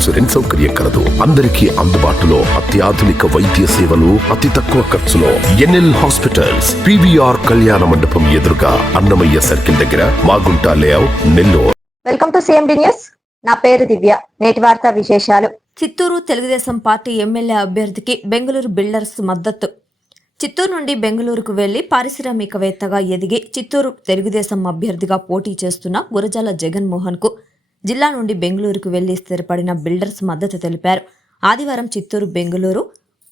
Insurance సౌకర్యం కలదు. అందరికీ అందుబాటులో అత్యాధునిక వైద్య సేవలు అతి తక్కువ ఖర్చులో. ఎన్ఎల్ హాస్పిటల్స్ పివిఆర్ కళ్యాణ మండపం ఎదురుగా అన్నమయ్య సర్కిల్ దగ్గర Magunta layout Nellore. Welcome to CMD news. నా పేరు దివ్య. నేటి వార్తా విశేషాలు. చిత్తూరు తెలుగుదేశం పార్టీ ఎమ్మెల్యే అభ్యర్థికి బెంగళూరు బిల్డర్స్ మద్దతు. చిత్తూరు నుండి బెంగళూరుకు వెళ్ళి పారిశ్రామికవేత్తగా ఎదిగి చిత్తూరు తెలుగుదేశం అభ్యర్థిగా పోటీ చేస్తున్న గురజాల జగన్మోహన్కు జిల్లా నుండి బెంగళూరుకు వెళ్ళి స్థిరపడిన బిల్డర్స్ మద్దతు తెలిపారు. ఆదివారం చిత్తూరు బెంగళూరు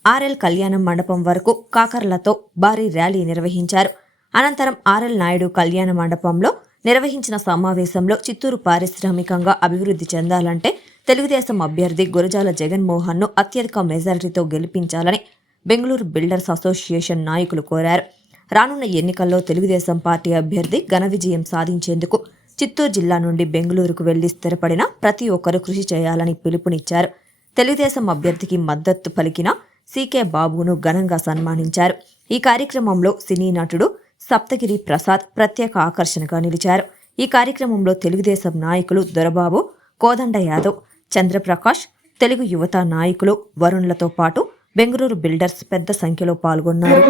ఆర్ఎల్ కళ్యాణం మండపం వరకు కాకర్లతో భారీ ర్యాలీ నిర్వహించారు. అనంతరం ఆర్ఎల్ నాయుడు కళ్యాణ మండపంలో నిర్వహించిన సమావేశంలో చిత్తూరు పారిశ్రామికంగా అభివృద్ధి చెందాలంటే తెలుగుదేశం అభ్యర్థి గురజాల జగన్మోహన్ను అత్యధిక మెజారిటీతో గెలిపించాలని బెంగళూరు బిల్డర్స్ అసోసియేషన్ నాయకులు కోరారు. రానున్న ఎన్నికల్లో తెలుగుదేశం పార్టీ అభ్యర్థి ఘన విజయం సాధించేందుకు చిత్తూరు జిల్లా నుండి బెంగళూరుకు వెళ్ళి స్థిరపడిన ప్రతి ఒక్కరూ కృషి చేయాలని పిలుపునిచ్చారు. తెలుగుదేశం అభ్యర్థికి మద్దతు పలికిన సీకే బాబును ఘనంగా సన్మానించారు. ఈ కార్యక్రమంలో సినీ నటుడు సప్తగిరి ప్రసాద్ ప్రత్యేక ఆకర్షణగా నిలిచారు. ఈ కార్యక్రమంలో తెలుగుదేశం నాయకులు దొరబాబు కోదండ యాదవ్ చంద్రప్రకాష్ తెలుగు యువత నాయకులు వరుణ్లతో పాటు బెంగళూరు బిల్డర్స్ పెద్ద సంఖ్యలో పాల్గొన్నారు.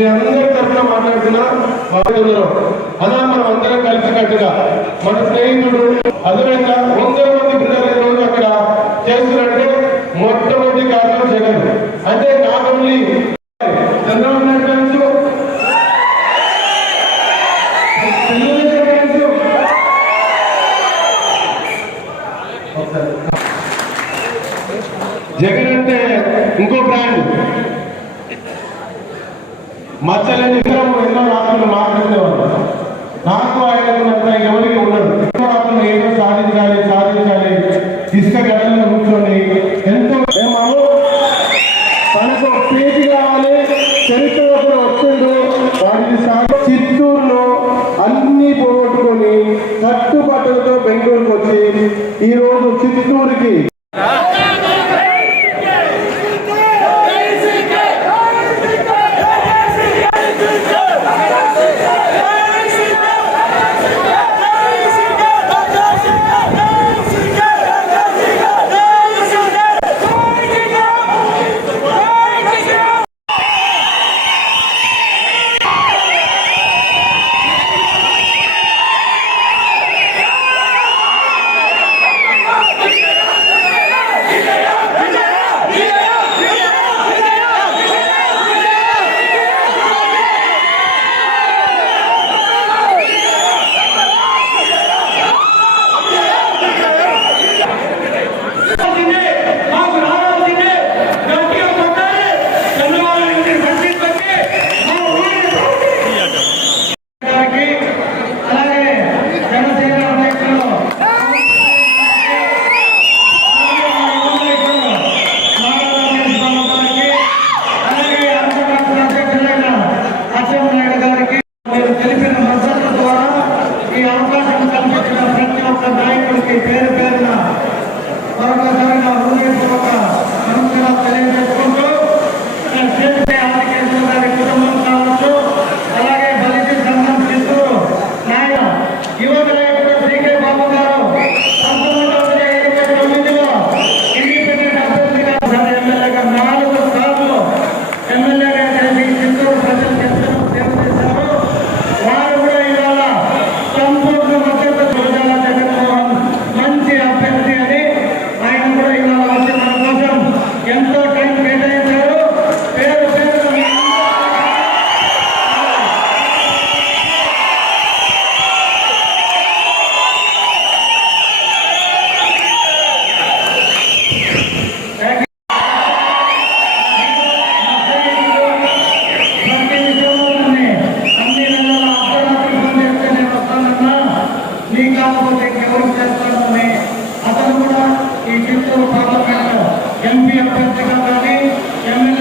మీ అందరి తరఫున మాట్లాడుతున్నా మాట్లాడుతున్నారు అలా మనం అందరం కలిసికట్టుగా మన స్నేహితుడు అదేవిధంగా వందల మంది పిల్లలు రోజు అక్కడ చేస్తున్నారంటే మొట్టమొదటి కారణం జగన్ అంటే నాట్ ఓన్లీ చంద్రబాబు నాయుడు తెలుసు జగన్ అంటే ఇంకో బ్రాండ్. మచ్చలేని ఇద్దరం ఎన్నో రాత్రులు మాట్లాడేవాడు నాకు ఆయనకున్నంత ఎవరికి ఉండదు. ఎన్నో రాత్రులు ఏదో సాధించాలి సాధించాలి ఇసుక గడలను కూర్చొని ఎంతో ఏమాము తనకు ప్రీతి కావాలి. చరిత్ర ఒకరు వచ్చిండు వాటిని చిత్తూరులో అన్ని పోగొట్టుకొని కట్టుబట్టలతో బెంగళూరుకు వచ్చి ఈ రోజు చిత్తూరుకి విద్యార్థులనే అతను కూడా ఈ జీవితంలో పాల్గొన్నాడు ఎంపీ అభ్యర్థిగా కానీ ఎమ్మెల్యే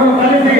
para votar